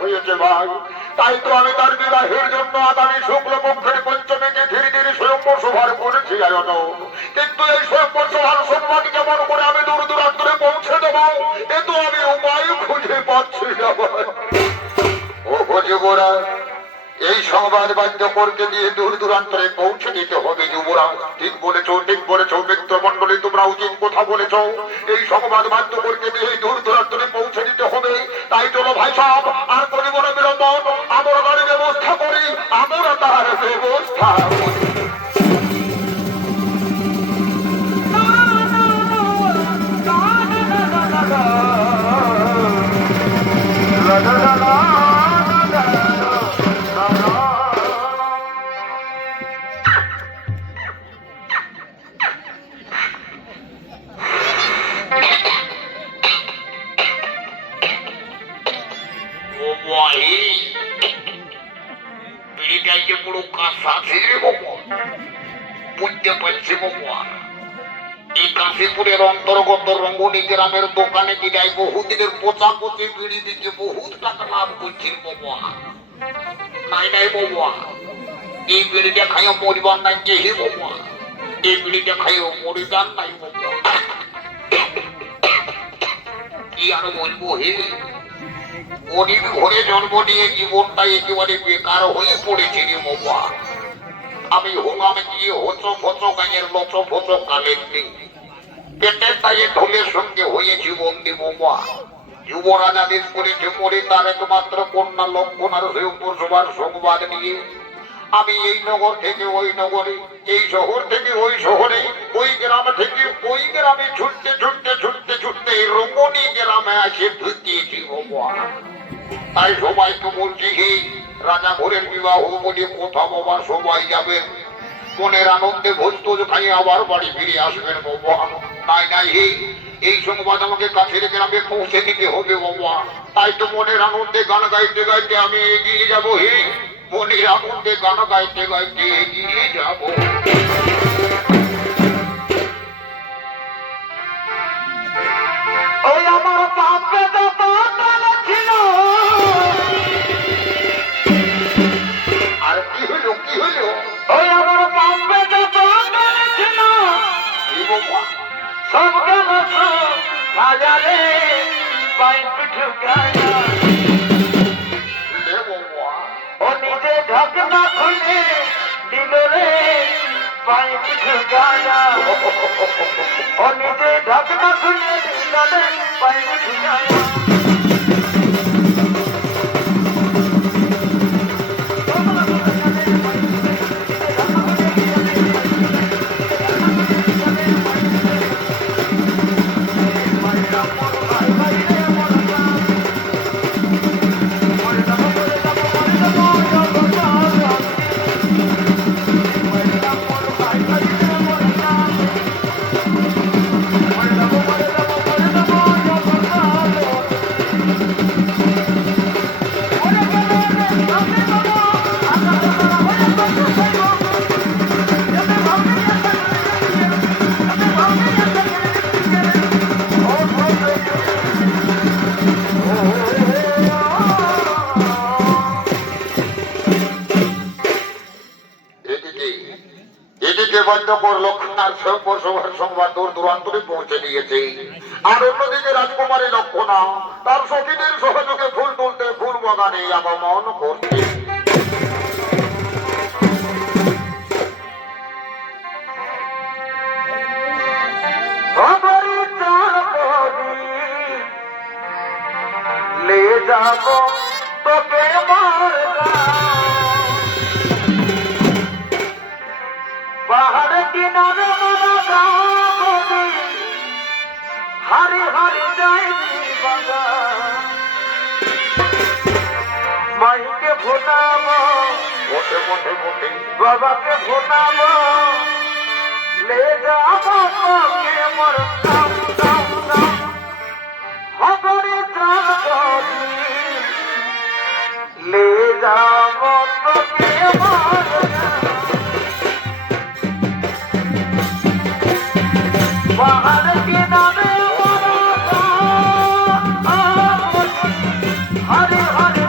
হয়েছে ভাই। তাই তো আমি তার বিবাহের জন্য আগামী শুক্লপক্ষের পঞ্চমীকে ধীরে ধীরে স্বয়ম্বর সভার করেছি আয়োজন। কিন্তু এই স্বয়ম্বর সভার সম্মান কেমন করে আমি দূর দূরান্তরে পৌঁছে দেবো, এ তো আমি উপায় খুঁজে পাচ্ছি না ভাই। ও যুবরাজ, এই সংবাদ বাধ্য করতে দিয়ে দূর দূরান্তরে পৌঁছে দিতে হবে যুবরাজ। ঠিক বলেছো, ঠিক বলেছো মিত্র মন্ডলী, তোমরা উচিত কথা বলেছ। এই সংবাদ বাধ্য করতে দিয়ে দূর দূরান্তরে পৌঁছে দিতে হবে। তাই চলো ভাই সাহেব, আর করিব না বিলম্বন, আমরা তার ব্যবস্থা করি, আমরা তার ব্যবস্থা করি। বুঝতে পারছি বাবা, এই কাশীপুরের অন্তর্গত রঙ্গনী গ্রামের দোকানে গিয়ে বহুদিনের পচাপচি বিড়ি দিতে বহুত টাকা লাভ করছিল বাবা। নাই নাই বাবা, এই বিড়িটা খাইও পরিবার নাই কেহি বাবা, এই বিড়িটা খাইও পরিবার নাই বাবা। কি আর বলবো হে, গরিব ঘরে জন্ম নিয়ে জীবনটা একেবারে বেকার হয়ে পড়েছে রে বাবা। আমি হোমামে গিয়ে হোচো ফোচো গাঁয়ের লচো ফোচো কালের নেই, পেটের দায়ে ঢোলের সঙ্গে হয়েছি বন্দি বাবা। যুবরাজ আদেশ করেছে মরে তার একমাত্র কন্যা লক্ষণার স্বয়ম্বর সভার সংবাদ নিয়ে আমি এই নগর থেকে ওই নগরে, এই শহর থেকে ওই শহরে, ওই গ্রাম থেকে ওই গ্রামে ছুটতে ছুটতে ছুটতে ছুটতে এই রঙ্গনী গ্রামে এসে ঢুকিয়েছি বাবা। তাই সবাইকে বলছি, হে রাজা ঘরের বিবাহ বলে কোথা বাবা সবাই যাবেন, মনের আনন্দে ভোজ তোজ খাই আবার বাড়ি ফিরে আসবেন বাবা। তাই নাই হে, এই সংবাদ আমাকে কাছের গ্রামে পৌঁছে দিতে হবে বাবা। তাই তো মনের আনন্দে গান গাইতে গাইতে আমি এগিয়ে যাব হে, মনের আনন্দে গান গাইতে গাইতে এগিয়ে যাব। ওই আমার বাপে তো ছিল, আর কি হলো কি হলো, ওই আমার বাপে তো ছিল সব গেল রাজারে পাই পিঠু গায়া। ও নিজে ঢাকনা খুলে দিল রে পাই পিঠু গায়া, ও নিজে ঢাকনা খুলে দিল রে পাই পিঠু গায়া। সংবাদ দূর দূরান্তরে পৌঁছে দিয়েছে। আর অন্যদিকে রাজকুমারী লক্ষণা তার সখীদের সহযোগে ফুল তুলতে ফুল বাগানে আগমন করছে। ले जाबो তোকে পাহাড় কিনারে হারি হারি যাইবি মাইকে ভোটাবো ভোটে ভোটে ভোটে বাবাকে ভোটাবো লে যাবো তোকে মোর কাম কাম কাম হবরে চাঁদি লে যাবো তোকে মোর পাহাড় কিনারে হরি হরি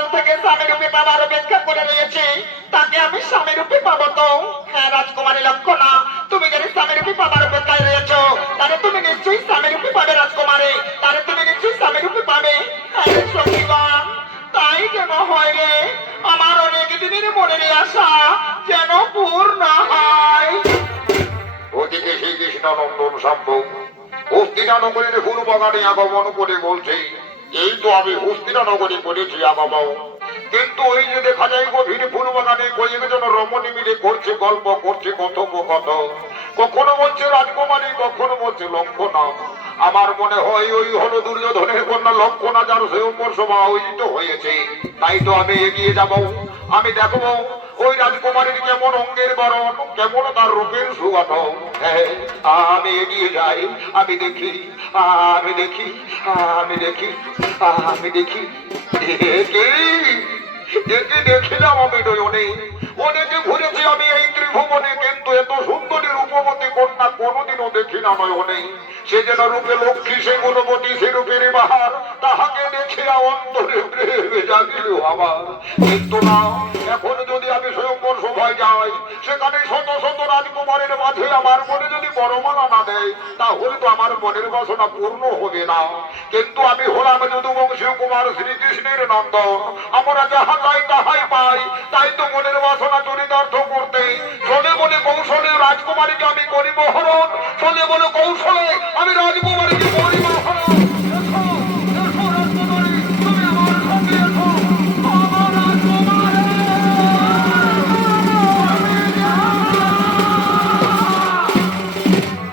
কাল থেকে স্বামী রূপে বাবার অপেক্ষা করে রয়েছে, তাকে আমি স্বামী রূপে পাবো তো? হ্যাঁ রাজকুমারী লক্ষণা, তুমি যদি স্বামী রূপে বাবার অপেক্ষায় রয়েছো, তাহলে তুমি নিশ্চয়ই স্বামী রূপে পাবে রাজকুমারী, তাহলে তুমি নিশ্চয়ই স্বামী রূপে পাবে। হ্যাঁ সখীগণ, তাই যেন হয় রে, আমার অনেক দিনের মনের আশা যেন পূর্ণ হয়। ওদিকে শ্রীকৃষ্ণ নন্দন সম্ভব হস্তিনানগরীর ফুল বাগানে আগমন করে বলছে, এই তো আমি হস্তিনানগরী করেছি আগমন, কিন্তু ওই যে দেখা যায় গভীর ফুল বাগানে কয়েকজন রমণী মিলে করছে গল্প, করছে কথোপকথন, কখনো বলছে রাজকুমারী, কখনো বলছে লক্ষণা। আমার মনে হয় ওই হলো দুর্যোধনের কন্যা লক্ষণা, যার সে উপর সমাহিত হয়েছে। তাই তো আমি এগিয়ে যাব, আমি দেখবো ওই রাজকুমারীর কেমন অঙ্গের বরণ, কেমন তার রূপের সুগঠন। হ্যাঁ, আমি এগিয়ে যাই, আমি দেখি, আমি দেখি, আমি দেখি, আমি দেখি, দেখিলাম আমি নয়নে, অনেকে ঘুরেছি আমি এই ত্রিভুবনে, কিন্তু এত সুন্দরী রূপবতী কন্যা কোনোদিনও দেখি না নয়নে। সে যেন রূপে লক্ষ্মী, সে গুণবতী, সে রূপের বাহার, তাহাকে দেখিয়া অন্তরে প্রেমে জাগিল আমার। কিন্তু না, এখন যদি আমি স্বয়ংবর সভায় যাই, সেখানে শত শত রাজকুমারের মাঝে আমার মনে যদি বরমালা না দেয়, তাহলে তো আমার মনের বাসনা পূর্ণ হবে না। কিন্তু আমি হলাম যদুবংশীয় কুমার শ্রীকৃষ্ণের নন্দন, আমরা যাহা চাই তাহাই পাই। তাই তো মনের বাসনা চরিতার্থ করতে চলে বলে কৌশলে রাজকুমারীকে আমি করিব হরণ, চলে বলে কৌশলে আমি রাজকুমারীকে করিব হরণ। এসো, এসো রাজকুমারী, তুমি আমার সঙ্গে এসো, আমার রাজকুমারী।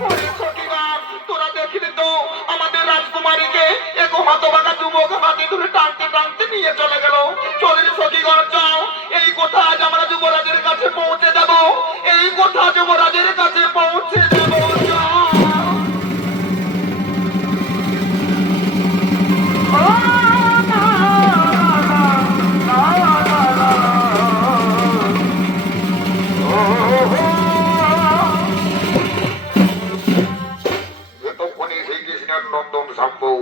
ওরে সখীগণ, তোরা দেখলি তো আমাদের রাজকুমারীকে এক হতভাগা যুবক হাতে ধরে টানতে টানতে নিয়ে চলে গেল। চলেন সখীগণ যাও, এই কথা আজ আমরা যুবরাজের কাছে পৌঁছে দেব, এই কথা যুবরাজের কাছে পৌঁছে দেব। যাও। এতক্ষণে শ্রীকৃষ্ণের নন্দন সম্ভব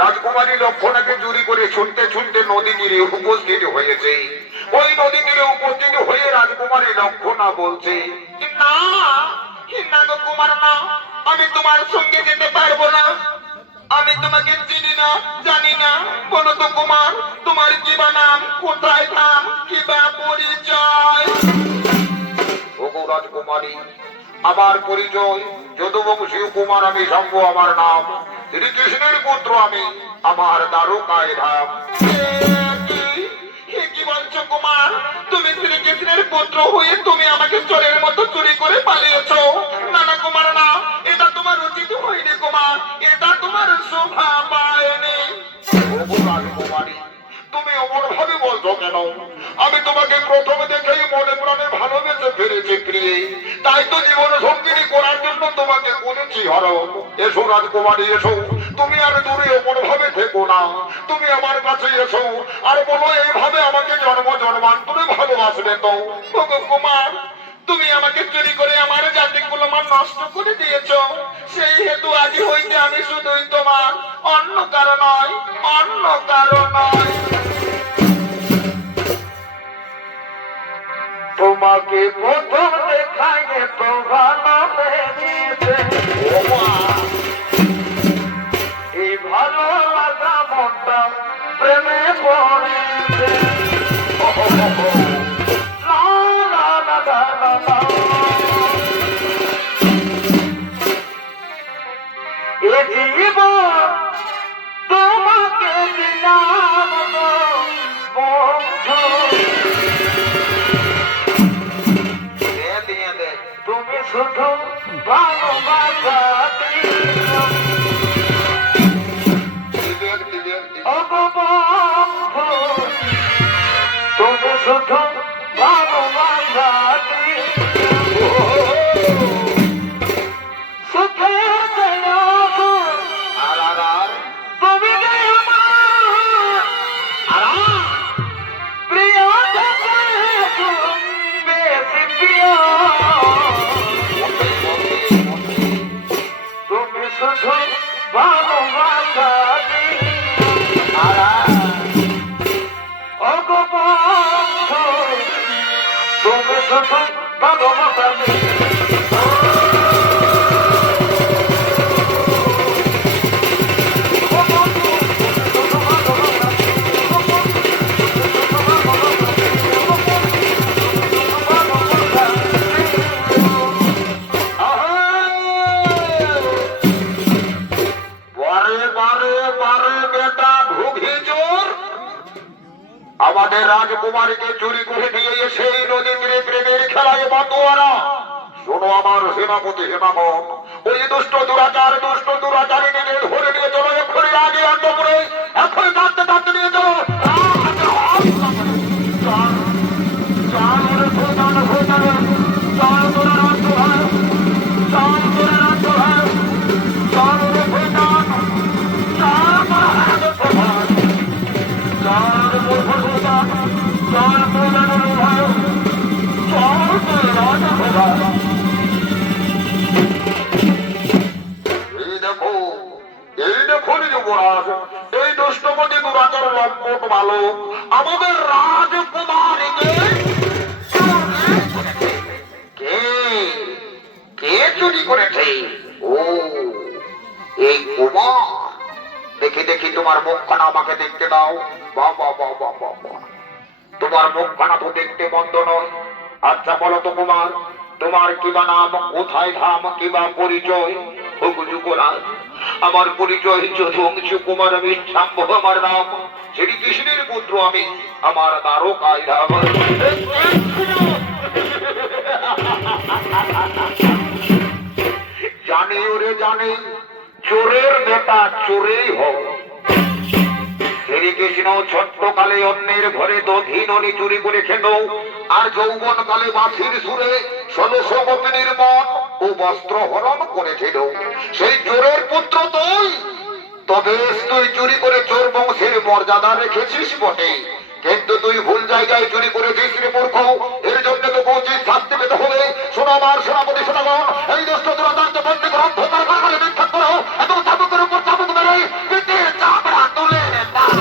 রাজকুমারী লক্ষণাকে চুরি করে ছুটতে ছুটতে নদী তীরে উপস্থিত হয়েছে। ওই নদী তীরে উপস্থিত হয়ে রাজকুমারী লক্ষণা বলছে, না, না গো কুমার না, আমি তোমার সঙ্গে যেতে পারবো না, আমি তোমাকে চিনি না, জানি না। বলো তো কুমার, তোমার কি বা নাম, কোথায় নাম, কি বা পরিচয়? ওগো রাজকুমারী, আমার পরিচয় যদুবংশীয় কুমার আমি শম্ভু, আমার নাম শ্রীকৃষ্ণের পুত্র আমি, আমার দ্বারকায় ধাম। কি বলছো কুমার, তুমি শ্রীকৃষ্ণের পুত্র হয়ে তুমি আমাকে চোরের মতো চুরি করে পালিয়েছো? না না কুমার না, এটা তোমার উচিত হয়নি কুমার, এটা তোমার শোভা পায়নি। ওগো রাজকুমারী, তুমি অমর ভাবে বলছো কেন? আমি তোমাকে প্রথমে দেখেই মনে প্রাণে ভালোবেসে ফেলেছি প্রিয়ে, তাই তো জীবন সঙ্গিনী করার জন্য তোমাকে বলেছি হরণ। এসো রাজকুমারী, এসো, তুমি আর দূরে অমর ভাবে থেকো না, তুমি আমার কাছে এসো আর বলো এইভাবে আমাকে জন্ম জন্মান্তরে ভালোবাসবে তো? ওগো কুমার, তুমি আমাকে চুরি করে আমার জাতিগুলো আমার নষ্ট করে দিয়েছো, সেই হেতু আজ হইতে আমি শুধুই তোমার, অন্য কারো নয়, অন্য কারো নয়। তোমাকে প্রথম দেখায় তো ভালো লেগেছে, এই ভালো লাগা মনটা প্রেমে পড়েছে। না, না, না, না, না, না। এ জীবন তোমাকে দিলাম গো বন্ধু, তুমি শুধু ভালোবাসা দিও। ওগো বন্ধু, তুমি শুধু ভালোবাসা দিও। সুখে দিও গো, তুমি যে আমার প্রিয় থেকে বেশি প্রিয়। তুমি শুধু ভালোবাসা দিও। বারে বারে বারে বেটা ঘুঘি চোর আমাদের রাজকুমারীকে চুরি করে নিয়ে এসে এই নদী তীরে প্রেমের খেলায় বন্ধুয়ারা শোনো আমার সেনাপতি সেনাপন ওই দুষ্ট দুরাচারিণীকে ধরে নিয়ে চলো এক্ষুনি আগে অন্তপুরে এখনই কাঁদতে কাঁদতে নিয়ে চলো এই দুষ্টমতি দুরাচার লম্পট ভালো আমাদের রাজকুমারীকে কে কে চুরি করেছে ও এই কুমার দেখি দেখি তোমার মুখখানা আমাকে দেখতে দাও বাবা বাবা বাবা তোমার মুখখানা তো দেখতে বন্ধ নয় আচ্ছা বলো তো কুমার তোমার কিবা নাম কোথায় ধাম কিবা পরিচয় যুবরাজ আমার পরিচয় যদুবংশী কুমার আমি শাম্ভ আমার নাম শ্রীকৃষ্ণের পুত্র আমি আমার দ্বারকায় ধাম জানি ওরে জানি চোরের বেটা চোরেই হোক শ্রীকৃষ্ণ ছোট্টকালে অন্যের ঘরে দধি ননি চুরি করে খেত আর যৌবন কালে বাঁশির সুরে ১৬০০ গোপিনীর মন ও বস্ত্র হরণ করেছিল সেই চোরের পুত্র তুই তবে তুই চুরি করে চোর বংশের মর্যাদা রেখেছিস বটে কিন্তু তুই ভুল জায়গায় চুরি করেছিস রে মূর্খ এর জন্য তো উচিত শাস্তি পেতে হবে শোনো আমার সেনাপতি সেনাগণ এই দুষ্ট দুরাচারকে বন্দী করো ধোকার কারণে বিখ্যাত করো এবং চাবুকের উপর চাবুক মেরে পিঠের চামড়া তুলে দাও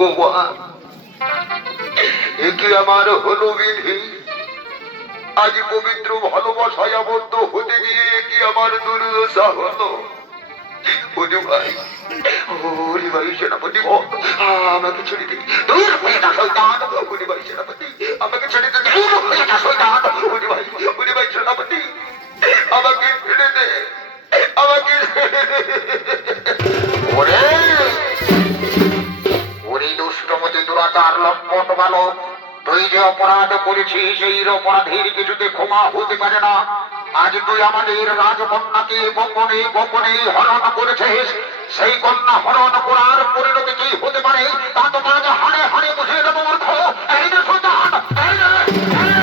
ভগবান একে আমার হলো বিধি আজ পবিত্র ভালোবাসায় আবদ্ধ হতে গিয়ে কি আমার দুর্দশা হলো ভাই ওরে ভাই সেনাপতি আমাকে ছেড়ে দিন দূর হয়ে না শয়তান ওরে ভাই সেনাপতি আমাকে ছেড়ে দিন দূর হয়ে না শয়তান ওরে ভাই সেনাপতি আমাকে ছেড়ে দে আমাকে ওরে ওরে দুষ্টমতি দুরাচার লম্পট বালক তুই যে অপরাধ করেছিস সেই অপরাধীর কিছুতে ক্ষমা হতে পারে না আজ তুই আমাদের রাজকন্যাকে গোপনে গোপনে হরণ করেছিস সেই কন্যা হরণ করার পরিণতি কি হতে পারে তা তো তার হাড়ে হাড়ে বুঝিয়ে দেবো মূর্খ। এই যে সুলতান, এই যে, এই যে।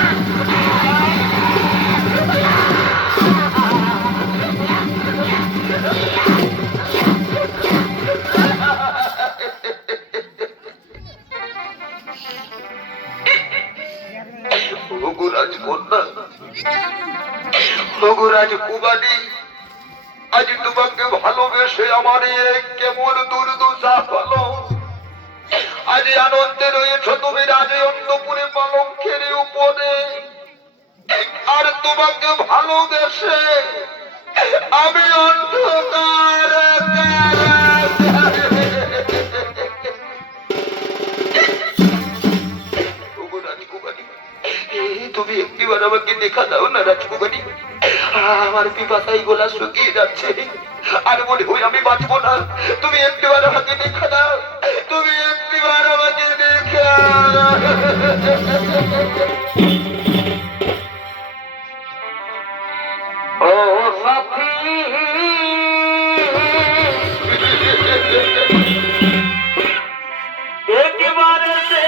ভোগরাজ কন্যা, ভোগরাজ কুমারী, আজ তোমাকে ভালোবেসে আমার এই কেমন দুর্দশা হলো। আজ আনন্দে রয়েছ তুমি রাজে অন্তপুরে পালঙ্কের উপরে, আর তোমাকে ভালোবেসে আমি অন্ধকার। রাজকুমারী, তুমি একটিবার আমাকে দেখা দাও না রাজকুমারী। আমার পিপাসাই গোলা শুকিয়ে যাচ্ছে, আর মনে হয় আমি বাঁচবো না। তুমি একটিবার আমাকে দেখা দাও, তুমি একটিবার আমাকে দেখা। ও সাথী, একবার সে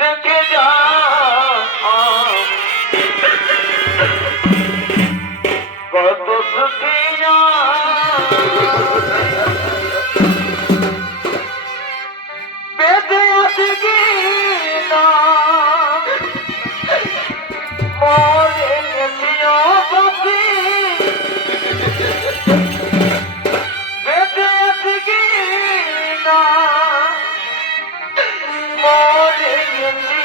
দেখে যা, কত সুখিয়া বেঁধে আছে কি না, মরে গেছিও সখী, বেঁধে আছে কি না, মরে গেছি।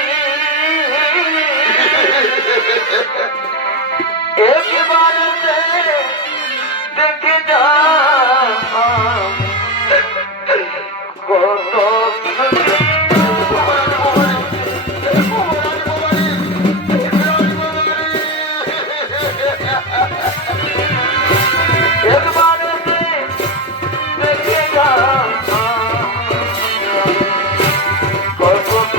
একবার দেখে যা, কত একবার দেখে যা, কত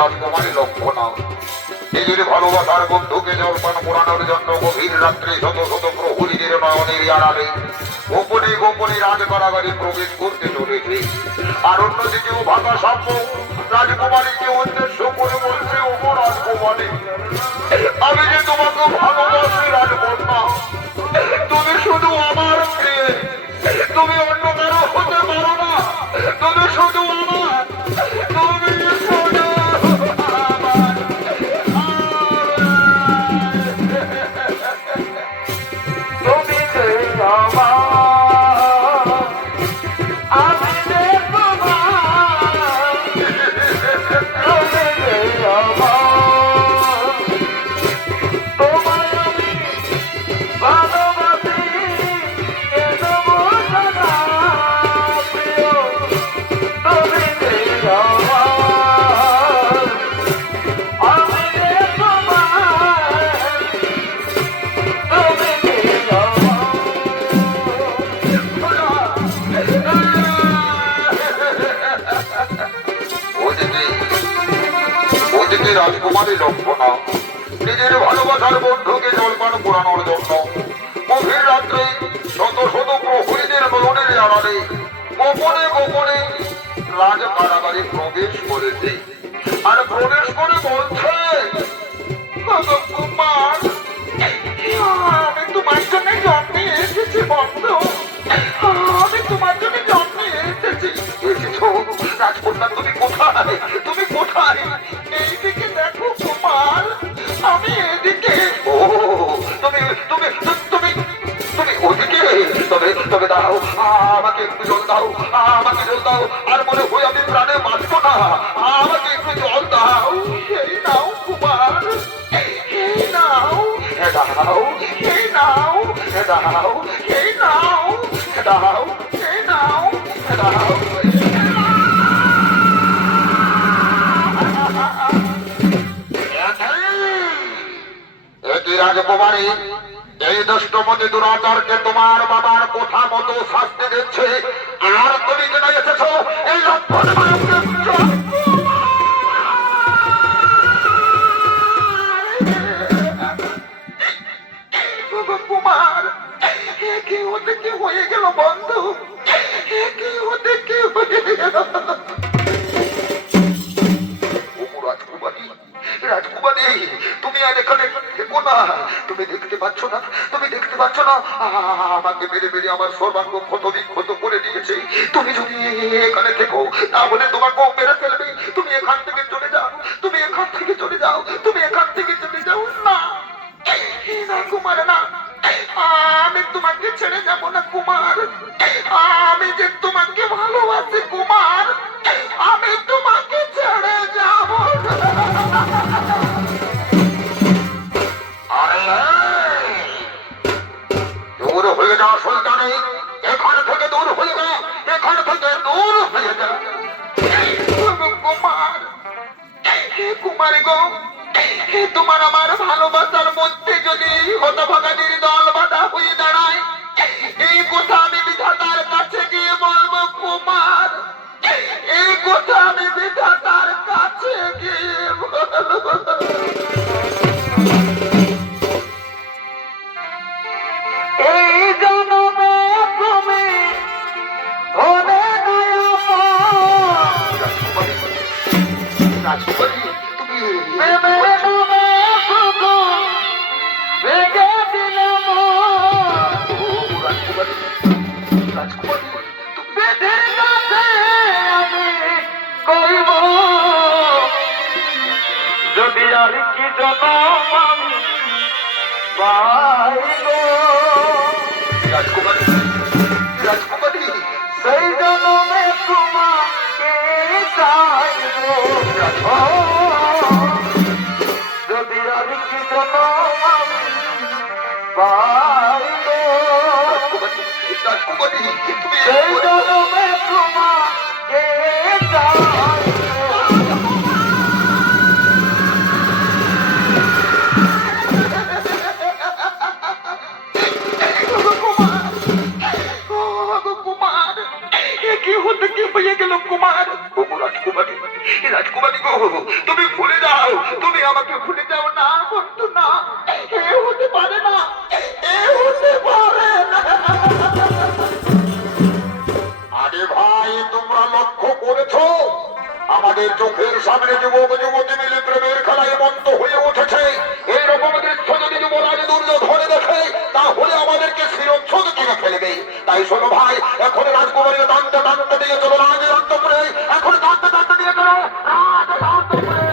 রাজকুমারী লক্ষণা নিজের ভালোবাসার বন্ধুকে জলপান করানোর জন্য গভীর রাত্রে শত শত প্রহরীদের নয়নের আড়ালে গোপনে গোপনে রাজকারাগারে প্রবেশ করতে চলেছে। আর অন্যদিকেও ভাষা সাম্য রাজকুমারীকে উদ্দেশ্য করে বলছে, ও রাজকুমারী, আমি যে তোমাকে ভালোবাসি রাজকন্যা, তুমি শুধু আমার প্রিয়, তুমি অন্য কারো হতে পারো না, তুমি শুধু আমার, তুমি শুধু রাজকুমারী লক্ষণা নিজের ভালোবাসার বন্ধুকে জলপান করানোর জন্য গভীর রাত্রে শত শত প্রহরীদের নয়নের আড়ালে গোপনে গোপনে রাজ কারাগারে প্রবেশ করেছে। আর প্রবেশ করে বলছে, কুমার, আমি তোমার জন্য জন্মে এসেছি বন্ধু, আমি তোমার জন্য জন্মে এসেছি। রাজকন্যা, তুমি কোথায়, তুমি কোথায়? এইদিকে দেখো কুমার, আমি এদিকে। ও তুমি তুমি তুমি তুমি ওদিকে? তবে তবে দাও, আমাকে একটু জল দাও, আমাকে জল দাও, মনে হয় আমি প্রাণে বাঁচবো না। আমাকে একটু জল দাও। এই নাও কুমার, এই নাও, দাও, এই নাও, দাও, এই নাও, দাও, এই নাও, দাও। একই রাজকুমারী, এই দুষ্টমতি দুরাচারকে তোমার বাবার কথা মতো শাস্তি দিচ্ছে, আর তুমি কেন এসেছো এই লক্ষণ কুমার? কি হতে কি হয়ে গেল বন্ধু? কি হতে কি হয়ে গেল? রাজকুমারী, রাজকুমারী, তুমি আর এখানে থেকো না। তুমি দেখতে পাচ্ছ না, তুমি দেখতে পাচ্ছ না আমাকে মেরে মেরে আমার সর্বাঙ্গ ক্ষত বিক্ষত করে দিয়েছে। তুমি যদি এখানে থেকো তাহলে তোমাকেও মেরে ফেলবে। তুমি এখান থেকে চলে যাও, তুমি এখান থেকে চলে যাও, তুমি এখান থেকে চলে যাও। না না কুমার, না, আমি তোমাকে ছেড়ে যাব না কুমার। আমি যে তোমাকে ভালোবাসি কুমার, আমি তোমাকে ছেড়ে যাব না। দূর হয়ে যাও সুলতানি, এখান থেকে দূর হয়ে যাও, এখান থেকে দূর হয়ে যাও কুমার। কুমার গো, তোমার আমার ভালোবাসার মধ্যে যদি হতভাগানির দল বাঁধা হয়ে দাঁড়ায়, এই কথা আমি বিধাতার কাছে গিয়ে বলবো কুমার। এই কথা আমি বিধাতার কাছে গিয়ে বলবো। এই জন্মে তুমি হলে রাজকুমারী, রাজকুমারী, তুমি যদি আর কি জনম পাইব, রাজকুমারী, রাজকুমারী, সেই জনমে তোমাকে চাইব। যদি আর কি জনম পাইব, রাজকুমারী, তুমি সেই জনমে তোমাকে চাইব। কি হতে কি হয়ে গেল কুমার? রাজকুমারী, রাজকুমারী গো, তুমি ভুলে যাও, তুমি আমাকে ভুলে যাও না বন্ধু, না, এ হতে পারে না, এ হতে পারে না। আরে ভাই, তোমরা লক্ষ্য করেছো আমাদের চোখের সামনে যুবক যুবতী মিলে প্রেমের খেলায় মন্ত হয়ে উঠেছে। এইরকম দৃশ্য যদি যুবরাজ দুর্যোধনে দেখে তাহলে আমাদেরকে শিরচ্ছদ কিনে ফেলবে। তাই শোনো ভাই, এখন রাজকুমারীর দণ্ড দণ্ড দিয়ে চলো রাজের অন্তপুরে, এখন দণ্ড দণ্ড দিয়ে চলো রাজের অন্তপুরে।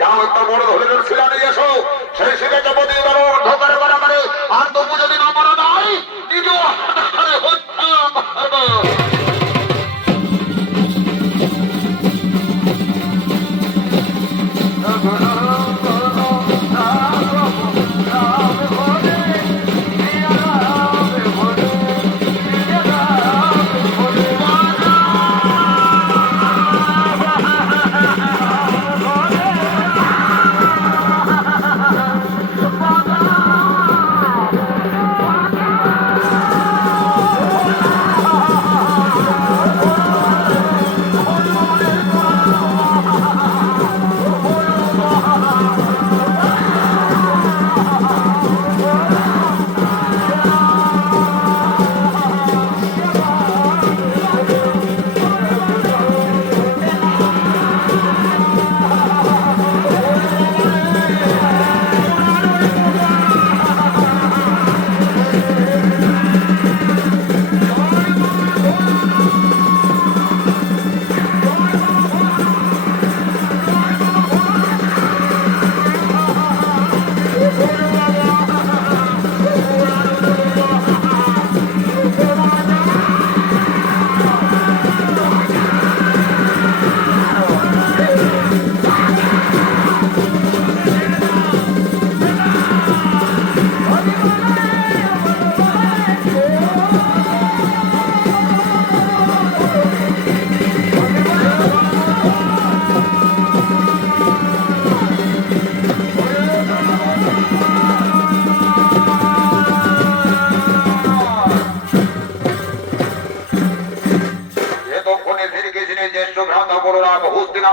যাও একটা বড় ধরনের শিলা নিয়ে এসো, সেই শিলা চাপা দিয়ে দাও অন্ধকারে বাড়াবাড়ি। আর তবু যদি না মারা নাই, নিজ হত্যা মারবো।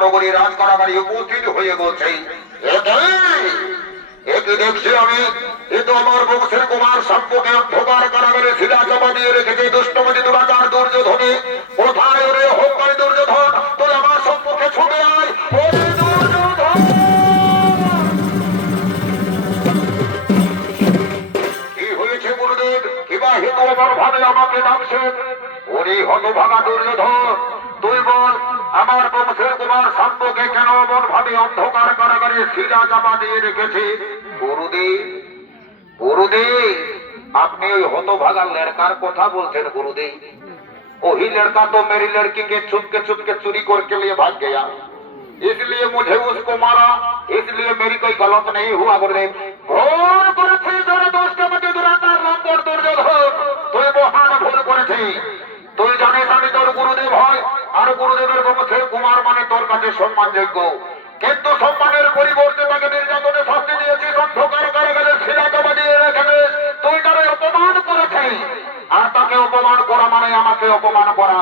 নগরী রাজ কারাগারে উপস্থিত হয়ে বলছে, একে দেখছি আমি, এ তো আমার বংশের কুমার সম্পর্কে অন্ধকার কারাগারে শিলা চাপা দিয়ে রেখেছে দুষ্টমতি দুরাচার দুর্যোধনে। কোথায় ওরে হোকারী দুর্যোধন, তুই আমার সম্মুখে ছুটে আয়। ওরে দুর্যোধন! কি হয়েছে গুরুদেব? কিবা হেতু অমর ভাবে আমাকে ডাকছেন? ওরে হতভাগা দুর্যোধন, তুই বল, আমার বংশের কুমার সম্পর্কে কেন অমর ভাবে অন্ধকার কারাগারে শিলা চাপা দিয়ে রেখেছে? গুরুদেব, गुरुदेव, आपने हतभागा लड़कार कथा बोलते हैं गुरुदेव। वही लड़का तो मेरी लड़की के छुप के चोरी करके लिए भाग गया, इसलिए मुझे उसको मारा, इसलिए मेरी कोई गलत नहीं हुआ गुरुदेव। भूल करेছে জোরে দুষ্টমতি দুরাচার লম্পট দুর্যোধন, তুই মহান ভুল করেছিস। তুই জানিস আমি তোর গুরুদেব হয়, আর গুরুদেবের বংশের কুমার মানে তোর কাছে সম্মানযোগ্য, কিন্তু সম্মানের পরিবর্তে তাকে নির্যাতনে শাস্তি দিয়েছিস, অন্ধকার কারাগারে শিলা চাপা দিয়ে রেখেছিস। তুই তার অপমান করেছিস, আর তাকে অপমান করা মানে আমাকে অপমান করা।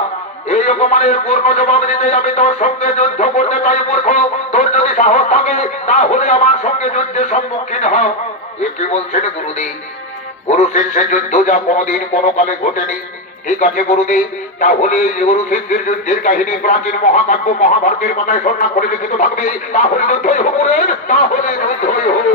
এই অপমানের পূর্ণ জবাব দিতে আমি তোর সঙ্গে যুদ্ধ করতে চাই মূর্খ। তোর যদি সাহস থাকে তাহলে আমার সঙ্গে যুদ্ধের সম্মুখীন হও। এ কি বলছেন গুরুদেব? গুরু শিষ্যের যুদ্ধ যা কোনোদিন কোনো কালে ঘটেনি। ঠিক আছে গুরুদেব, তাহলে গুরু শিষ্যের যুদ্ধের কাহিনী প্রাচীন মহাকাব্য মহাভারতের কথায় স্বর্ণা করে লিখিত থাকবে। তাহলে যুদ্ধই হোক, তাহলে যুদ্ধই হোক।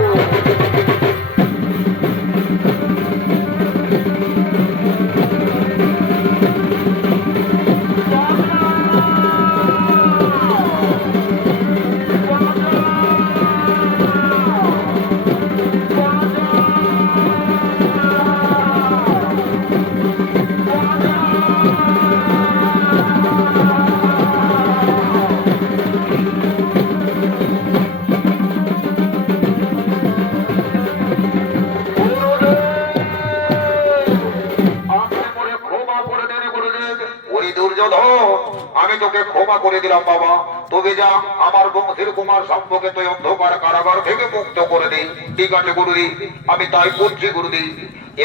আমি তোকে ক্ষমা করে দিলাম বাবা, তবে যা আমার বংশের কুমার সম্পর্কে তুই অন্ধকার কারাগার থেকে মুক্ত করে দিই। ঠিক আছে গুরুদেব, আমি তাই করছি গুরুদেব।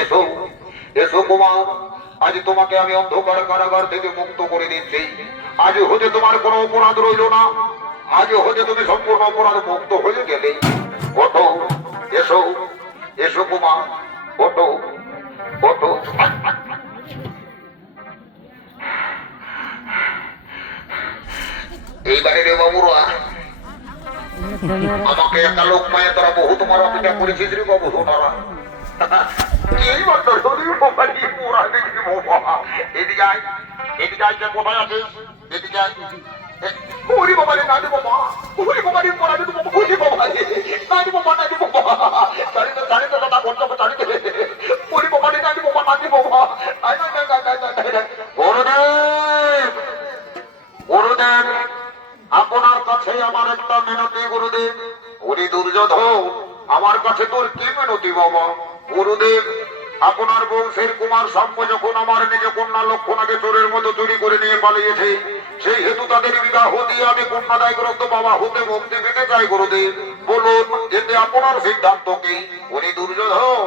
এসো এসো কুমার, আজ তোমাকে আমি অন্ধকার কারাগার থেকে মুক্ত করে দিচ্ছি। আজ হতে তোমার কোনো অপরাধ রইল না, আজ হতে তুমি সম্পূর্ণ অপরাধ মুক্ত হয়ে গেলে। ওঠো, এসো এসো কুমার, ওঠো ওঠো। এইবারে রে বাবুরা, আমাকে একটা লোক পায়, তোরা বহু তোমার অপেক্ষা করেছিস রে বাবু। সোনারা এইবার তো এদিকে আয়, এদিকে আয়, কোথায় আছিস? এদিকে আয়। ওরে বাবা রে, নানি বাবা, ওরে বাবা রে, পড়া দিতে বাবা, ওরে বাবা রে, নানি বাবা, নানি বাবা, জানিতে জানিতে দাদা করতে জানিতে, ওরে বাবা রে, নানি বাবা, নানি বাবা। গুরুদেব, গুরুদেব, আপনার কাছে আমার একটা মিনতি গুরুদেব। ওরে দুর্যোধন, আমার কাছে তোর কি মিনতি বাবা? গুরুদেব, আপনার বংশের কুমার সাম্য যখন আমার নিজ কন্যা লক্ষণাকে চোরের মতো চুরি করে নিয়ে পালিয়েছে, সেই হেতু তাদের বিবাহ দিয়ে আমি কন্যাদায়গ্রস্ত বাবা হতে মুক্তি পেতে চাই গুরুদেব। বলুন এতে আপনার সিদ্ধান্ত কি? ওরে দুর্যোধন,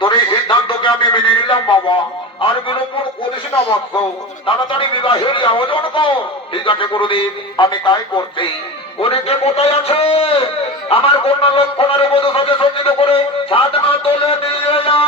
তোর এই সিদ্ধান্তকে আমি মেনে নিলাম বাবা, আর বিলম্ব করিস না বৎস, তাড়াতাড়ি বিবাহের আয়োজন কর। ঠিক আছে গুরুদেব, আমি তাই করছি। ওদিকে কোথায় আছে? আমার কন্যা লক্ষণারে মধু সাথে সজ্জিত করে ছাদ না তোলে নিয়ে যা।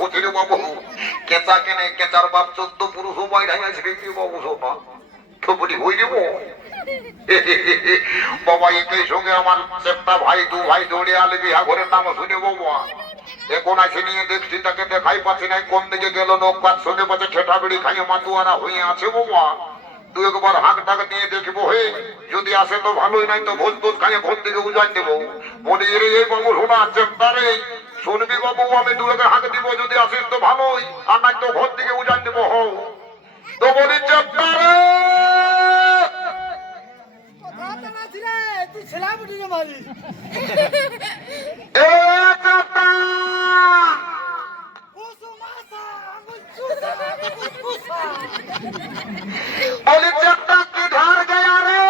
হচ্ছে রে বাবু। কেঁচা কেনে কেঁচার বাপ 14 পুরুষ বাইরে আছে রে বাবু সোনা। তো বলি হই রে বাবা, একই সঙ্গে আমার চেপ্টা ভাই, দু ভাই দৌড়ে আলে বিহা ঘরের নাম শুনে বাবা। এখন আছে নিয়ে দেখছি তাকে দেখাই পাচ্ছি না, কোন দিকে গেল নৌকার শুনে পাচ্ছে ঠেটা বেড়ি খাইয়ে মাতুয়ারা হয়ে আছে বাবা। দু একবার হাঁক ডাক নিয়ে দেখবো, হে যদি আসে তো ভালোই, নাই তো ভোজ ভোজ খাইয়ে ভোর দিকে উজান দেবো। মনে রে এই বাবু শোনা চেপ্টা রে, শুনবি বাবু, আমি দু একে হাঁক দিব, যদি আসিস তো ভালোই, আর নাই তো ভোর দিকে উজান দেবো। হও তো বলি চেপ্টা রে। তুই ছেলা বুঝি মারি এ চেপ্টা, বলি চেপ্টা কি ধার গয়া রে।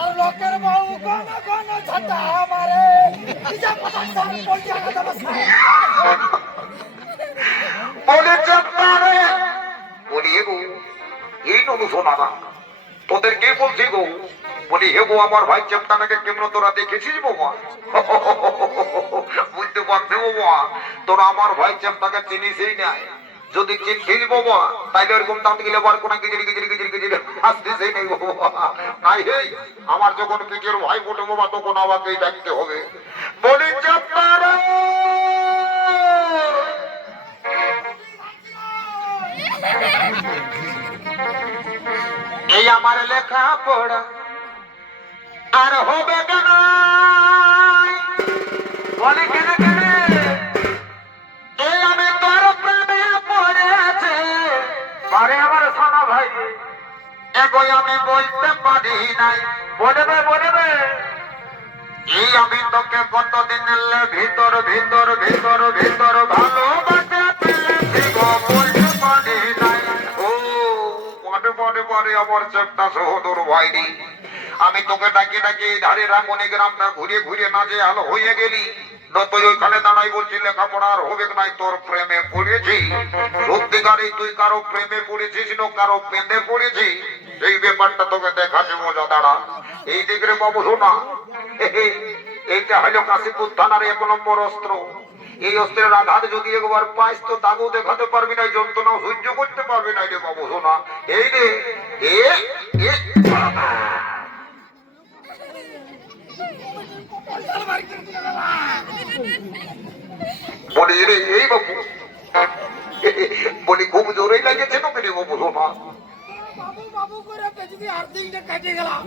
আর লোকের বউ কোন কোন ঝাঁটা মারে নিজা কথা সব পয়সা কথা বসে বলি চেপ্টা রে। বলি হে গো, এই নলু শোনা না, তোদের কে বলছি গো? বলি হে গো, আমার ভাই চেপ্টাটাকে কেমন তোরা দেখেছিস বাবা? বুঝতে পারছি বাবা, তোরা আমার ভাই চেপ্টাকে চিনিসই নাই। যদি চিনছিস বাবা, তাইলে ওরকম দাম গেলে বার কোন গিজরি গিজরি গিজরি গিজরি আসতেছেই নেই বাবা। নাই হে, আমার যখন পিঠের ভাই বটে বাবা, তখন আমাকেই ডাকতে হবে। বলি চেপ্টা রে। এই আমার লেখা পড়া আর হবে কেন? বলে কেন কেন? এই আমি তোর প্রেমে পড়েছে, পারে আমার সোনা ভাই, এগোই আমি বলতে পারি নাই। বলবে বলবে, এই আমি তোকে কতদিন ভিতর ভিতর ভিতর ভিতর ভালোবাসে পেয়েছি গো, বলতে পারি নাই। ও পরে পরে পরে আমার চেপ্টা সহদর ভাইরি, আমি তোকে ডাকি ডাকি ধারে রাঙ্গনি গ্রামটা ঘুরে ঘুরে না যে আলো হয়ে গেলি। তুই ওইখানে দাঁড়াই বলছি লেখাপড়া আর হবে নাই, তোর প্রেমে পড়েছি। সত্যিকারই তুই কারো প্রেমে পড়েছিস না কারো প্রেমে পড়েছি, এই ব্যাপারটা তোকে দেখাচ্ছে মজা। দাঁড়া এই দিক রে বাবু শোনা, এইটা হলো কাশীপুর থানার 1 নম্বর অস্ত্র। এই অস্ত্রের আঘাত যদি একবার পাইস তো দাগও দেখাতে পারবি না, যন্ত্রণা সহ্য করতে পারবি না রে বাবু শোনা। এই রে এ বলি রে, এই বাবু বলি খুব জোরেই লাগেছে না রে বাবু শোনা। বাবু বাবু করে পেছনে আর্থিকটা কেটে গেলাম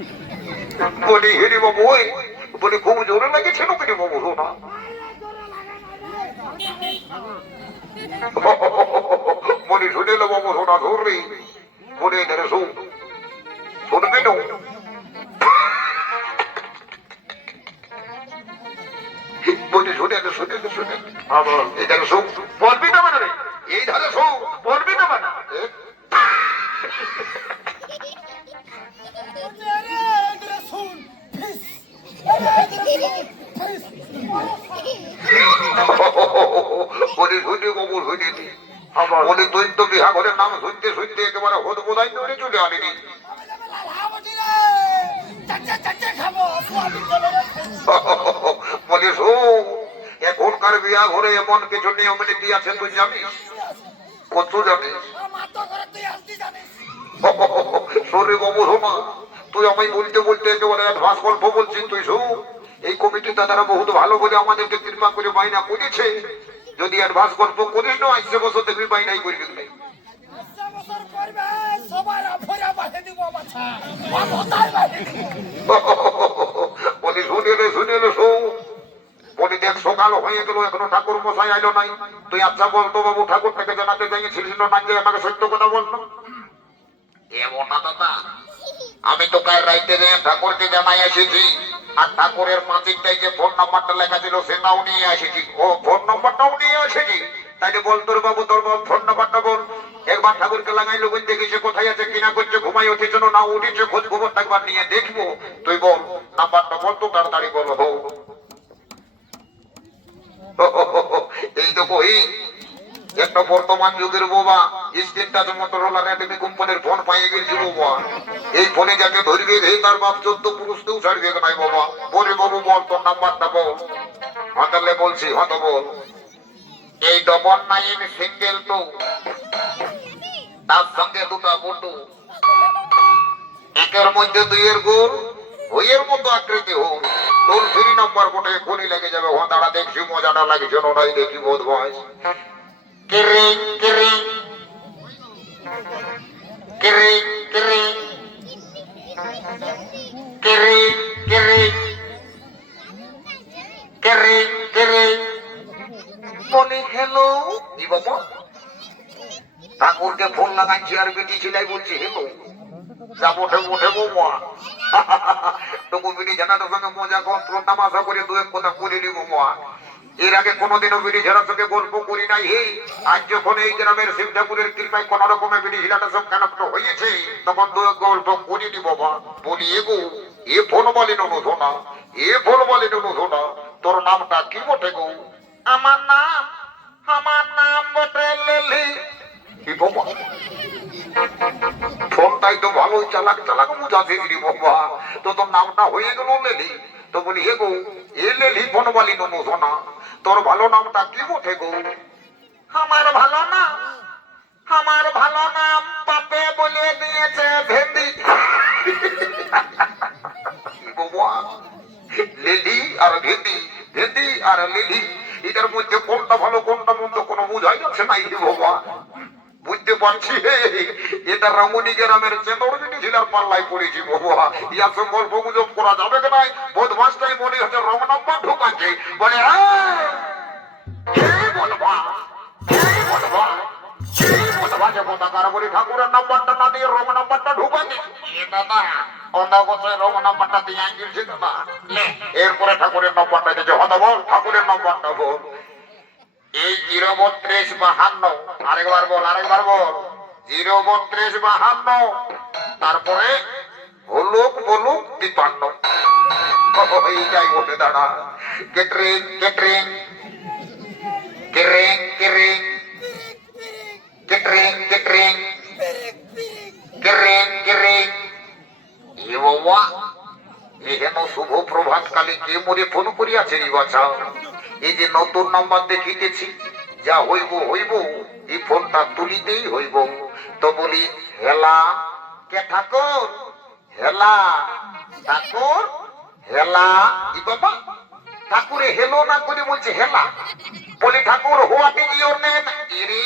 বলি হেরে বাবু, ওই বলি খুব জোরে লাগেছে না রে বাবু শোনা। বলি শুনে লো বাবু শোনা, ধরলি বলে ধরে শোন, শুনবি না? বলি শুনে শুনে শুনে এই ধারে শোন, বলবি না মানে রে, এই ধারে শোন, বলবি না মানে। শুন বলি শুনে বাবু শুনেছি। বলি তুই তো বিহা ঘরের নাম শুনতে শুনতে একেবারে হোদ বোধাই ধরে চলে আনিনি। বলি শোন, এখনকার বিয়া ঘরে এমন কিছু নিয়ম নীতি আছে তুই জানিস? কত জানিস? শোনে বাবু শোনা, তুই আমায় বলতে বলতে একেবারে অ্যাডভান্স গল্প বলছিস। তুই শোন, এই কমিটি দাদারা বহুত ভালো করে আমাদেরকে কৃপা করে বাইনা করেছে। যদি অ্যাডভান্স গল্প করিস না, আসছে বছর দেখবি বাইনাই করবি নাই। বলি শুনে এলো শোন, বলি দেখ সকাল হয়ে গেল এখনো ঠাকুর মশাই আইলো নাই। তুই আচ্ছা বলতো বাবু, ঠাকুর থেকে জানাতে যাইছিলিস না, যে আমাকে সত্য কথা বললো। এমন না দাদা, আমি তো কাল রাইতে ঠাকুরকে জানাই এসেছি, আর ঠাকুরের পাঁচিকটাই যে ফোন নাম্বারটা লেখা ছিল সেটাও নিয়ে এসেছি। ও ফোন নাম্বারটাও নিয়ে এসেছি, তাইলে বল তোর বাবু, তোর ফোন নাম্বারটা বল। একবার ঠাকুরকে লাগাইলো, বলতে গেছে কোথায় আছে কিনা করছে, ঘুমাই উঠেছে না উঠেছে, খোঁজ খবর একবার নিয়ে দেখবো। তুই বল নাম্বারটা, বল তো তাড়াতাড়ি বল। হো এই দেখো, এই একটা বর্তমান যুগের বাবা স্ক্রিন টাচ মোটরোলা রেডমি কোম্পানির ফোন পাইয়ে গেছি বাবা। এই ফোনে যাকে ধরবে হে তার বাপ 14 পুরুষকেও ছাড়বে নাই বাবা। বলে বাবু বল তোর নাম্বারটা বল। হতালে বলছি হত বল। এই 99 সিঙ্গেল টু, তার সঙ্গে দুটা বটু, একের মধ্যে দুইয়ের গোল, বইয়ের মতো আকৃতি হোক, টোল ফ্রি নাম্বার বটে, এখনই লেগে যাবে। হতাটা দেখছি মজাটা লাগছে, ওটাই দেখি বোধ হয়। কিরিং কিরিং কিরিং কিরিং কিরিং কিরিং কিরিং কিরিং। বলি হ্যালো কি বাবা? ঠাকুরকে ফোন লাগাচ্ছি আর বেটি ছিলাই বলছি হ্যালো। যা বটে বটে বৌমা। তবু বিটি জানাটার সঙ্গে মজা কর, তামাশা করে দু এক কথা করে নিব মা। এর আগে কোনোদিনও বিটি ঝাড়ার সঙ্গে গল্প করি নাই। হে আজ যখন এই গ্রামের শিব ঠাকুরের কৃপায় কোন রকমের বিটি ঝিলাটার সঙ্গে কানেক্ট হয়েছে, তখন দু এক গল্প করে নিব মা। বলি এগো এ ফোন বলি ননু শোনা, এ ফোন বলি ননু শোনা, তোর নামটা কি বটে গো? আমার নাম বটে লেলি। কি বাবা, ফোনটাই তো ভালোই চালাক চালাক বুঝাতে দিলি বাবা। তো তোর নামটা হয়ে গেল লেলি। তো বলি হে গো এ লেলি ফোন বলি ননু শোনা, তোর ভালো নামটা কি বটে গো? আমার ভালো নাম বাপে বলে দিয়েছে ভেন্ডি। বাবা, লেলি আর ভেন্ডি, ভেন্ডি আর লেলি, এটার মধ্যে কোনটা ভালো কোনটা মন্দ কোনো বুঝাই যাচ্ছে নাই রে বাবা। বুঝতে পারছি এটা রমণী গ্রামের চেন্দর জিনিসিলার পাল্লাই পড়েছি বাবা। ইয়ার সঙ্গে গল্প গুজব করা যাবে কি নাই? বদমাসটাই মনে হচ্ছে রং নাম্বার ঢুকাচ্ছে। বলে ঠাকুরের নাম্বারটা না দিয়ে রং নাম্বারটা ঢুকাচ্ছে। রং নাম্বারটা দিয়ে আনছি না, এরপরে ঠাকুরের নাম্বারটা দিয়েছে। হতো বল ঠাকুরের নাম্বারটা বল। এই 03252, আরেকবার বল 03252, তারপরে হলুক বলুক 53। এইটাই বসে দাঁড়া। কেটরিং কেটরিং কেরিং কেরিং কেটরিং কেটরিং কেরিং কেরিং। এ বাবা, এহেন শুভ প্রভাত কালে কে মরে ফোন করিয়াছে রে বাছা? এই যে নতুন নাম্বার দেখিতেছি, যা হইব হইব, এই ফোনটা তুলিতেই হইব। তো বলি হেলা কে ঠাকুর, হেলা ঠাকুর, হেলা। ই বাবা, ঠাকুরে হেলো না করে বলছে হেলা। বলি ঠাকুর হোয়াট ইজ ইওর নেম? ইরে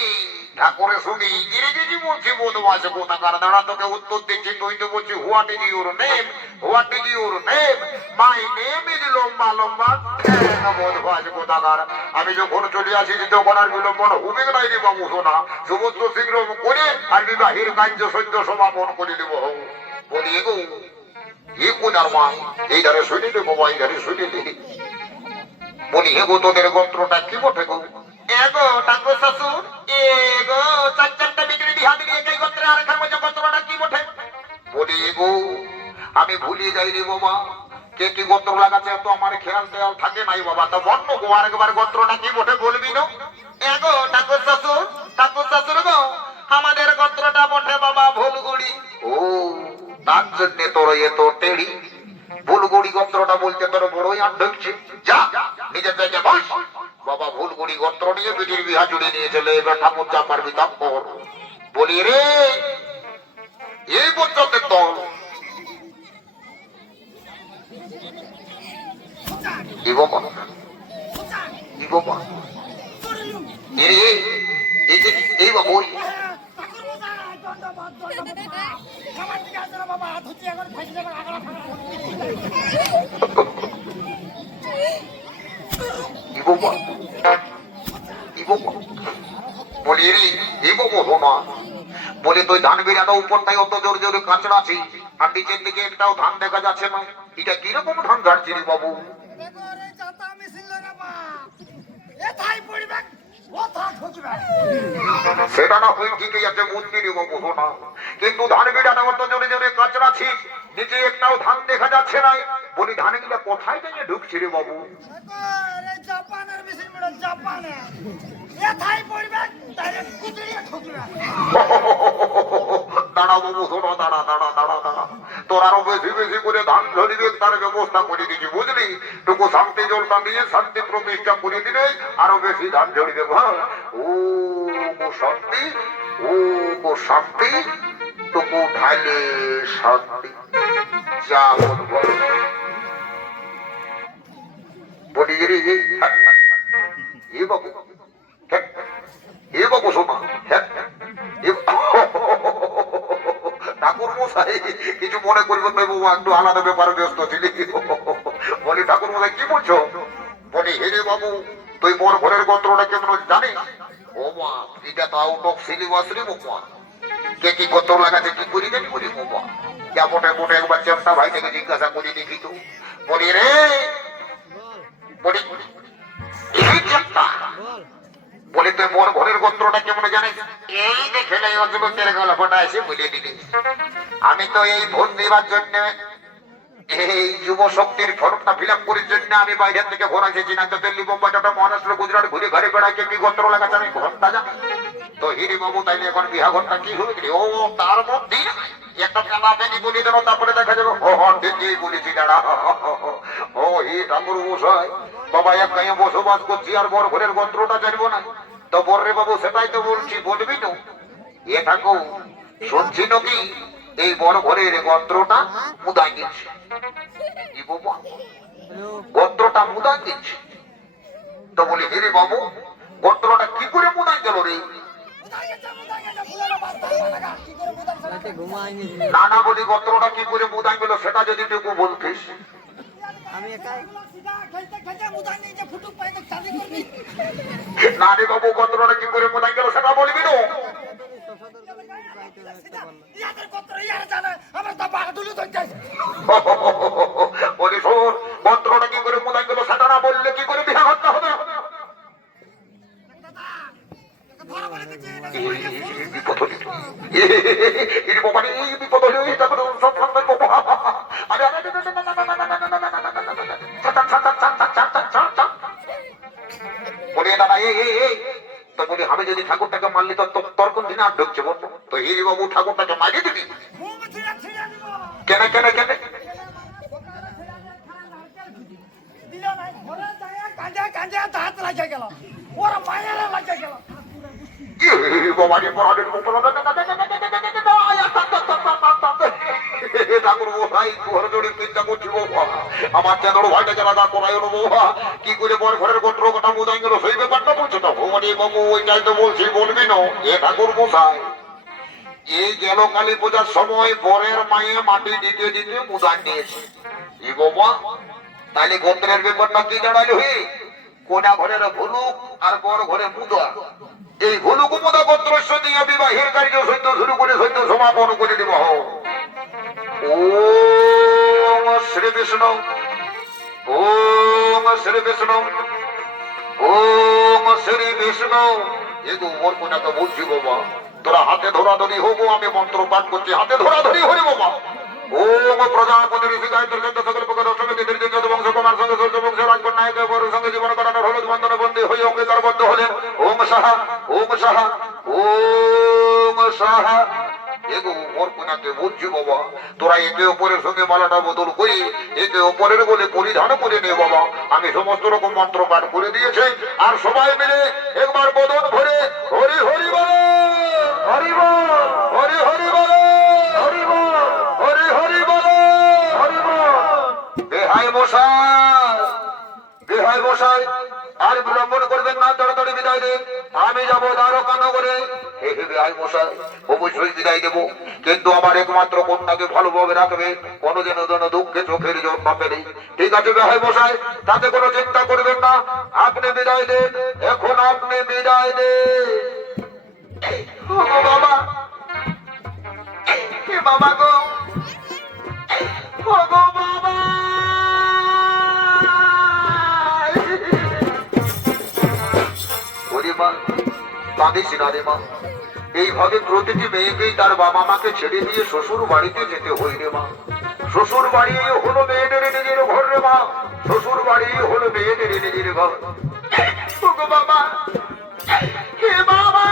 ঠাকুরে শুনি ইংরেজি বলছি বদমাস কোথাকার। দাঁড়া তোকে উত্তর দিচ্ছি, তুই তো বলছি what is your name, what is your name? My name is লম্বা লম্বা। বদমাস কোথাকার। আমি যখন চলে আসি তখন আর বিলম্বন হবে নাই রে বাবু শোনা। সমস্ত শীঘ্র করে আর বিবাহের কার্য সদ্য সমাপন করে দেব। বলি এগো এ কোন আর মা? এই ধারে শুনিলে বাবা, এই ধারে শুনিলে। বলি হেগো তোদের গোত্রটা কি বটে গো? এগো ঠাকুর শ্বশুর, এগো চার চারটা বিক্রি বিহা দিলি একই গোত্রে, আর এখান মধ্যে গোত্রটা কি বটে? বলি এগো আমি ভুলিয়ে যাই রে বাবা, কে কি গোত্র লাগাচ্ছে তো আমার খেয়াল দেওয়াল থাকে নাই বাবা। তো বন্য গো আরেকবার গোত্রটা কি বটে বলবি না? এগো ঠাকুর শ্বশুর গো, আমাদের গোত্রটা বটে বাবা ভুলগুড়ি। ও তার জন্য তোর এত টেড়ি। ভুলগুড়ি গোত্রটা বলতে তোর বড়ই আট ঢুকছে। যা নিজের জায়গায় বস বাবা। ভুলগুড়ি গোত্র নিয়ে বিটির বিহা জুড়ে নিয়ে চলে এবার ঠাকুর যা পারবি তা কর। বলি রে এই পর্যন্তের দল কি বাবা, কি বাবা, এই বাবা ওই বলি এই বাবু শোনা। বলে তুই ধান বেড়াটা উপরটাই অত জোর জোরে কাঁচড়া আছে, আর নিচের দিকে একটাও ধান দেখা যাচ্ছে না। এটা কিরকম ধান ঝাড়ছি রে বাবু? সেটা না হয়ে ঠিকই আছে বুঝছি রে বাবু শোনা, কিন্তু ধান বেড়াটা অত জোরে জোরে কাঁচড়াছি, নিচে একটাও ধান দেখা যাচ্ছে না। বলি ধান গুলা কোথায় গিয়ে ঢুকছি রে বাবু? জাপানের মেশিন জাপানে এথাই পড়বে ডাইরেক্ট কুতরিয়ে ঠকবে। দাঁড়া বাবু, শোনো, দাঁড়া দাঁড়া দাঁড়া দাঁড়া, তোর আরো বেশি বেশি করে ধান ধরিবে তার ব্যবস্থা করে দিচ্ছি, বুঝলি? টুকু শান্তি জলটা দিয়ে শান্তি প্রতিষ্ঠা করে দিলে আরো বেশি ধান ঝরি দেবো। হ্যাঁ, ও শান্তি, ও শান্তি, টুকু ঢাইলে শান্তি। যা বলবো বলি রে, এ বাবু, এ বাবু শোনা, ঠাকুর মশাই কিছু মনে করবেন না বাবু, একটু আলাদা ব্যাপারে ব্যস্ত ছিলি। বলি ঠাকুর মশাই কি বলছো? বলি হেরে বাবু, তুই বড় ঘরের গোত্রটা কেমন জানিস? ও মা, এটা তো আউট অফ সিলেবাস রে বাবা। কে কি গোত্র লাগাছে কি করি জানি বলি বাবা। যা মোটে মোটে একবার চেষ্টা ভাই থেকে জিজ্ঞাসা করি দেখি তো। বলি রে, বলি এই চেষ্টা, বলি তুই বড় ঘরের গোত্রটা কেমন জানিস? এই দেখে নাই অজগতের গল্পটা এসে বলে দিলি। আমি তো এই ভোট দেবার জন্য, এই যুব শক্তির ফর্মটা ফিল আপ করার জন্য আমি বাইরে থেকে ঘোরা এসেছি, না তো দিল্লি, বোম্বাই, টাটা, মহারাষ্ট্র, গুজরাট ঘুরে ঘরে বেড়াইকে কি গোত্র লাগাচ্ছে আমি ঘন্টা জানি। তো হিরি বাবু তাইলে এখন বিহা ঘরটা কি হবে? ও তার মধ্যে একটা পেলা পেনি বলি দেবো, তারপরে দেখা যাবে। ও ঠিকই বলেছি, দাঁড়া। ও হি ঠাকুর মশাই, বাবা এক গায়ে বসবাস করছি আর বড় ঘরের গোত্রটা জানবো না? তো বর্রে বাবু সেটাই তো বলছি, বলবি তো। এ ঠাকুর শুনছি নাকি এই বড় ঘরের গোত্রটা মুদাই দিচ্ছে? কি বাবা, গোত্রটা মুদাই দিচ্ছে? তো বলি হিরে বাবু, গোত্রটা কি করে মুদাই গেল রে? মুদাই গেছে, ফুলের বাস্তায় লাগা। কি করে মুদার ফেলা? না না, বলি গোত্রটা কি করে মুদাই গেল সেটা যদি টুকু বলতিস। আমি একাই সিধা খেলতে খেলতে মুদাই নিয়ে যে ফুটুক পাইতে চালি করবি। না রে বাবু, গোত্রটা কি করে মুদাই গেল সেটা বলবি না। ইয়াদের গোত্র ইয়ার জানে, আমার তো বাহাদুলি ধরতেছে। বলি শোন, গোত্রটা কি করে মুদাই গেল সেটা না বললে কি করে বিয়ে করতে হবে? ধরা পড়ে গেছে। বিপদ হলি, এই বাবা রে, এই বিপদ হলি, এটা তো সব সন্তান বাবা। আরে আরে বলি দাদা, এই তো বলি আমি যদি ঠাকুরটাকে মারলি তো তোর কোন দিনে আর ঢুকছে বলতো? তো হিরি বাবু ঠাকুরটাকে মারিয়ে দিবি? মুখ ছিঁড়ে ছিঁড়ে দিব। কেন কেন কেন? দিল নাই, ঘরে যায় কাঁদে কাঁদে দাঁত লাগে গেল। ওর মায়ের লাগে গেল। ঠাকুর মশাই ঘর জোরে চিন্তা করছি বাবা, আমার চাঁদর ভাইটা যারা দা করাই বাবা, কি করে বর ঘরের গোত্র কথা বোঝাই গেল সেই ব্যাপারটা বলছো তো? ভগবানী বাবু ওইটাই তো বলছি, বলবি না? এ ঠাকুর মশাই, এই গেল কালী পূজার সময় বরের মায়ে মাটি দিতে দিতে মুদান দিয়েছে। ই বাবা, তাহলে গোত্রের ব্যাপারটা কি দাঁড়ালো? হে, কোনা ঘরের ভুলুক আর বড় ঘরে মুদা, এই ভুলুক মুদা গোত্র দিয়ে বিবাহের কার্য সৈন্য শুরু করে সৈন্য সমাপন করে দিব। ওম শ্রী বিষ্ণু, ওম শ্রী বিষ্ণু, ওম শ্রী বিষ্ণু। এগো ওর কোনা তো বলছি বাবা, তোরা হাতে ধরাধরি হবো, আমি মন্ত্র পাঠ করছি, হাতে ধরাধরি হরি বাবা। ওম প্রজাপতি ঋষি গায়ত্রী সকল প্রকার সঙ্গে দীর্ঘ বংশ কুমার সঙ্গে সূর্য বংশ রাজকন্যা নায়ক বড় সঙ্গে জীবন কাটানোর হলুদ বন্ধনে বন্দী হয়ে অঙ্গীকারবদ্ধ হলেন। ওম সাহা, ওম সাহা, ওম সাহা। এগো ওর কোনাকে বুঝছি বাবা, তোরা একে অপরের সঙ্গে মালাটা বদল করি, একে অপরের বলে পরিধান করে নে বাবা। আমি সমস্ত রকম মন্ত্র পাঠ করে দিয়েছি, আর সবাই মিলে একবার বদন ভরে হরি হরি বল, হরি বল, হরি হরি বল, হরি বল, হরি হরি বল, হরি বল। বেহাই মশাই, বেহাই মশাই, আর বিলম্বন করবেন না, তাড়াতাড়ি বিদায় দেন। আমি যাবো দ্বারকা নগরে। হে হে বেহাই মশাই, অবশ্যই বিদায় দেবো, কিন্তু আমার একমাত্র কন্যাকে ভালোভাবে রাখবে, কোনো যেন যেন দুঃখে চোখের জল না পেলে। ঠিক আছে বেহাই মশাই, তাতে কোনো চিন্তা করবেন না, আপনি বিদায় দেন, এখন আপনি বিদায় দেন। ও বাবা, হে বাবা গো, ও গো বাবা। ওরে মা, কাঁদিস না রে মা, এইভাবে প্রতিটি মেয়েকেই তার বাবা মাকে ছেড়ে দিয়ে শ্বশুর বাড়িতে যেতে হয় রে মা। শ্বশুর বাড়ি হলো মেয়েদের নিজের ঘর রে মা, শ্বশুর বাড়ি হলো মেয়েদের নিজের ঘর। ও গো বাবা, হে বাবা।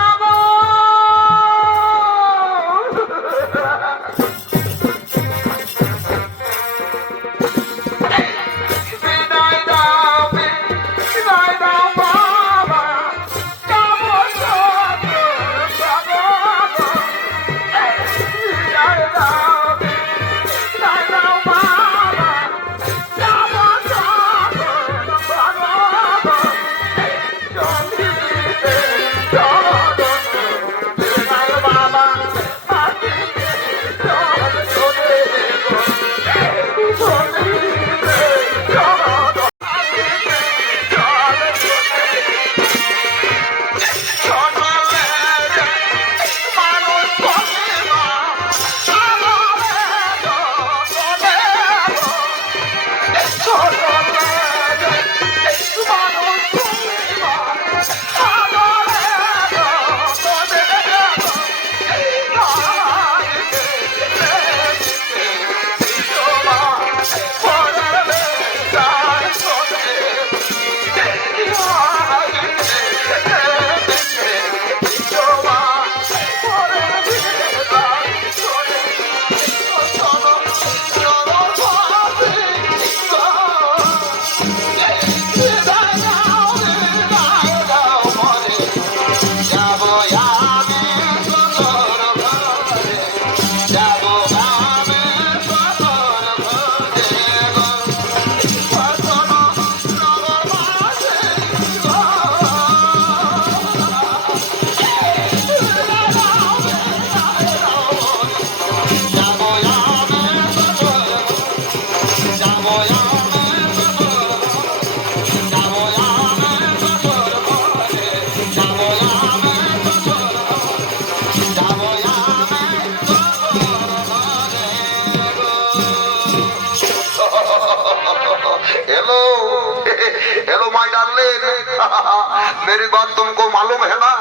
मेरी बात तुमको मालूम है ना,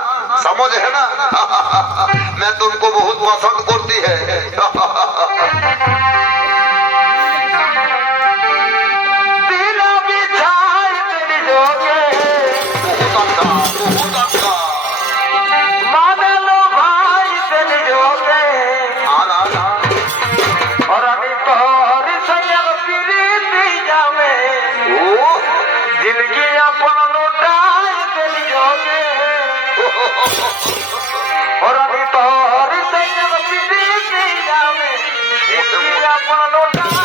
समझ है ना? मैं तुमको बहुत पसंद करती है। दिला बिछाए तेरी जोगे बहुत अच्छा मान लो भाई तेरी जोगे आला और अभी तोहरी सैयद प्रीति जावे ओ जिंदगी अपन लौटाए तेरी जोगे और अभी तोहरी सैयद प्रीति जावे जिंदगी अपन लौटाए